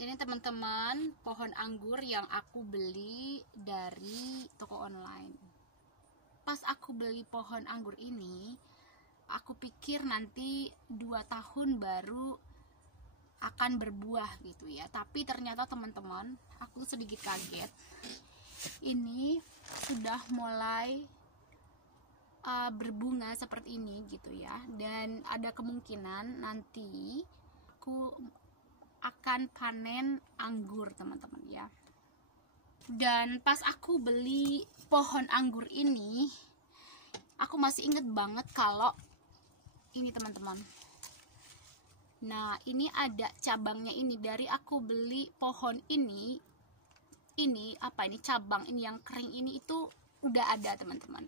Ini teman-teman, pohon anggur yang aku beli dari toko online. Pas aku beli pohon anggur ini, aku pikir nanti 2 tahun baru akan berbuah gitu ya. Tapi ternyata teman-teman, aku sedikit kaget. Ini sudah mulai berbunga seperti ini gitu ya. Dan ada kemungkinan nanti aku akan panen anggur teman-teman ya. Dan pas aku beli pohon anggur ini, aku masih inget banget kalau ini teman-teman. Nah ini ada cabangnya ini, dari aku beli pohon ini cabang ini yang kering ini itu udah ada teman-teman.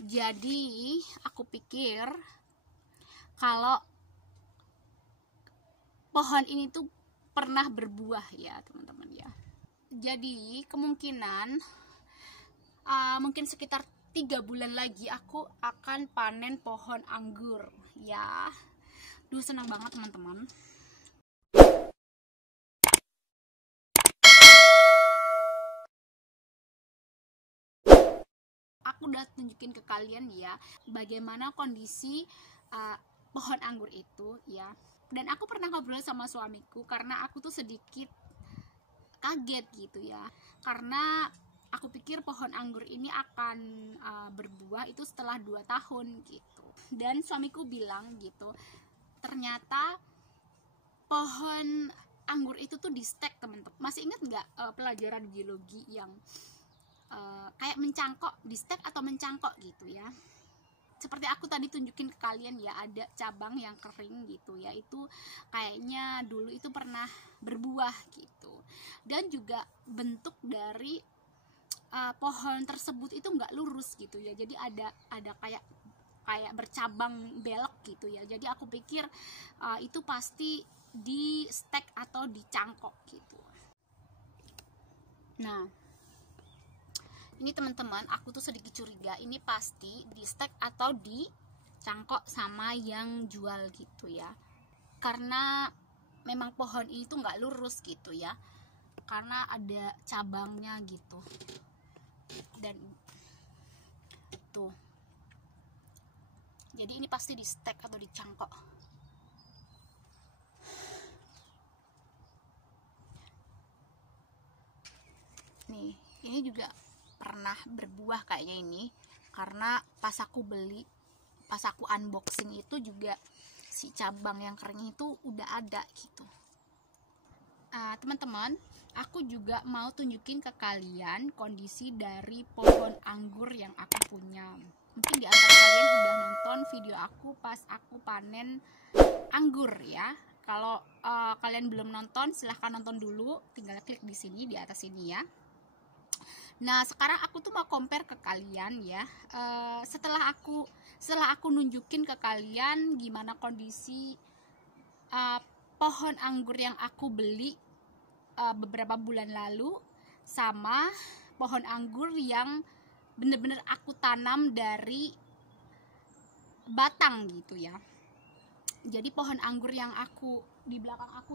Jadi aku pikir kalau pohon ini tuh pernah berbuah ya teman-teman ya. Jadi kemungkinan mungkin sekitar 3 bulan lagi aku akan panen pohon anggur ya. Duh senang banget teman-teman. Aku udah tunjukin ke kalian ya bagaimana kondisi pohon anggur itu ya. Dan aku pernah ngobrol sama suamiku karena aku tuh sedikit kaget gitu ya, karena aku pikir pohon anggur ini akan berbuah itu setelah 2 tahun gitu. Dan suamiku bilang gitu, ternyata pohon anggur itu tuh di stek teman-teman. Masih ingat nggak pelajaran biologi yang kayak mencangkok, di stek atau mencangkok gitu ya. Seperti aku tadi tunjukin ke kalian ya, ada cabang yang kering gitu ya, itu kayaknya dulu itu pernah berbuah gitu. Dan juga bentuk dari pohon tersebut itu nggak lurus gitu ya, jadi ada kayak bercabang belok gitu ya. Jadi aku pikir itu pasti di stek atau dicangkok gitu. Nah ini teman-teman, aku tuh sedikit curiga ini pasti di stek atau di cangkok sama yang jual gitu ya, karena memang pohon ini tuh nggak lurus gitu ya, karena ada cabangnya gitu. Dan tuh, jadi ini pasti di stek atau di cangkok. Nih ini juga pernah berbuah kayaknya ini, karena pas aku beli, pas aku unboxing itu juga si cabang yang kering itu udah ada gitu. Teman-teman, aku juga mau tunjukin ke kalian kondisi dari pohon anggur yang aku punya. Mungkin di antara kalian udah nonton video aku pas aku panen anggur ya. Kalau kalian belum nonton, silahkan nonton dulu, tinggal klik di sini, di atas sini ya. Nah sekarang aku tuh mau compare ke kalian ya, setelah aku nunjukin ke kalian gimana kondisi pohon anggur yang aku beli beberapa bulan lalu sama pohon anggur yang bener-bener aku tanam dari batang gitu ya. Jadi pohon anggur yang aku di belakang aku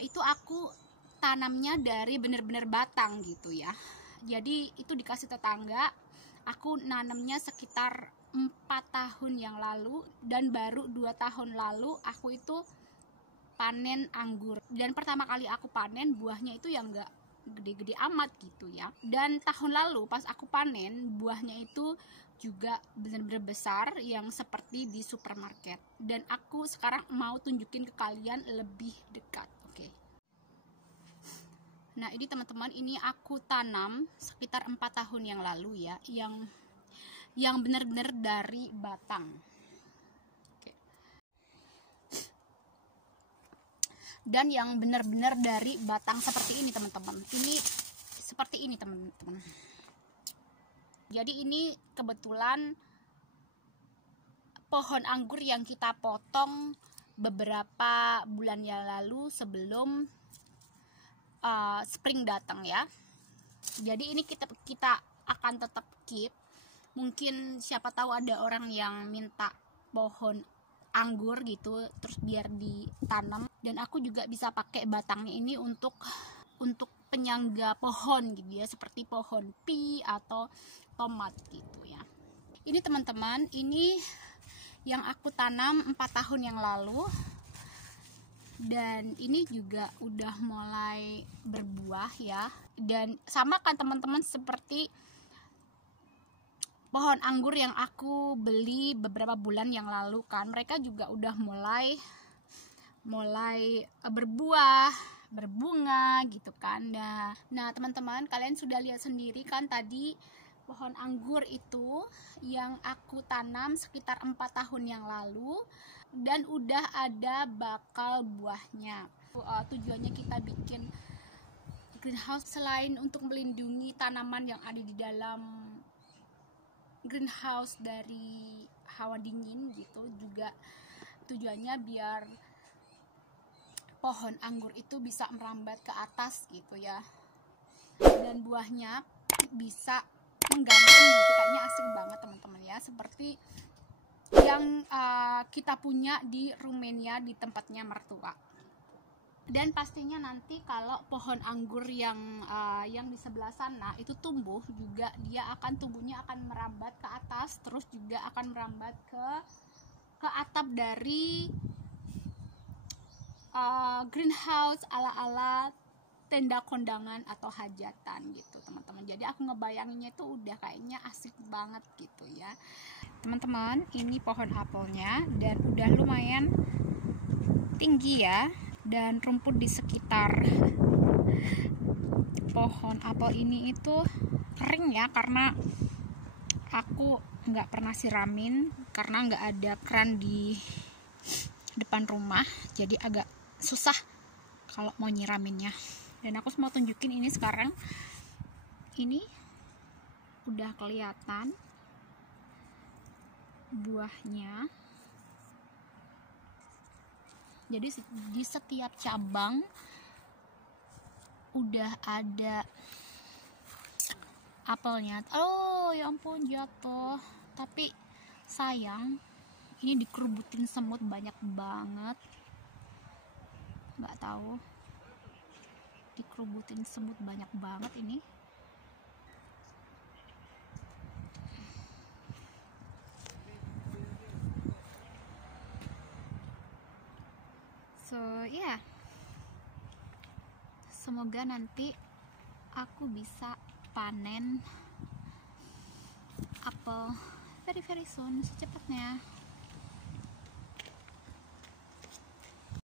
itu aku tanamnya dari bener-bener batang gitu ya. Jadi itu dikasih tetangga, aku nanamnya sekitar 4 tahun yang lalu, dan baru 2 tahun lalu aku itu panen anggur. Dan pertama kali aku panen buahnya itu yang enggak gede-gede amat gitu ya. Dan tahun lalu pas aku panen buahnya itu juga benar-benar besar yang seperti di supermarket. Dan aku sekarang mau tunjukin ke kalian lebih dekat. Oke. Nah ini teman-teman, ini aku tanam sekitar 4 tahun yang lalu ya, yang benar-benar dari batang. Oke. Dan yang benar-benar dari batang seperti ini teman-teman. Ini seperti ini teman-teman. Jadi ini kebetulan pohon anggur yang kita potong beberapa bulan yang lalu sebelum spring datang ya. Jadi ini kita akan tetap keep. Mungkin siapa tahu ada orang yang minta pohon anggur gitu, terus biar ditanam. Dan aku juga bisa pakai batangnya ini untuk penyangga pohon gitu ya, seperti pohon pi atau tomat gitu ya. Ini teman-teman, ini yang aku tanam 4 tahun yang lalu, dan ini juga udah mulai berbuah ya. Dan sama kan teman-teman seperti pohon anggur yang aku beli beberapa bulan yang lalu kan, mereka juga udah mulai berbuah, berbunga gitu kan. Nah teman-teman, kalian sudah lihat sendiri kan tadi pohon anggur itu yang aku tanam sekitar 4 tahun yang lalu, dan udah ada bakal buahnya. Tujuannya kita bikin greenhouse selain untuk melindungi tanaman yang ada di dalam greenhouse dari hawa dingin gitu, juga tujuannya biar pohon anggur itu bisa merambat ke atas gitu ya, dan buahnya bisa menggantung gitu. Kayaknya asik banget teman-teman ya, seperti yang kita punya di Rumania di tempatnya mertua. Dan pastinya nanti kalau pohon anggur yang di sebelah sana itu tumbuh juga, tumbuhnya akan merambat ke atas, terus juga akan merambat ke atap dari greenhouse ala-ala tenda kondangan atau hajatan gitu teman-teman. Jadi aku ngebayanginnya itu udah kayaknya asik banget gitu ya teman-teman. Ini pohon apelnya dan udah lumayan tinggi ya, dan rumput di sekitar pohon apel ini itu kering ya, karena aku nggak pernah siramin karena nggak ada keran di depan rumah, jadi agak susah kalau mau nyiraminnya. Dan aku mau tunjukin ini sekarang, ini udah kelihatan buahnya. Jadi di setiap cabang udah ada apelnya. Oh ya ampun, jatuh. Tapi sayang, ini dikerubutin semut banyak banget. Nggak tahu, dikerubutin semut banyak banget ini. So yeah, semoga nanti aku bisa panen apel very soon, secepatnya.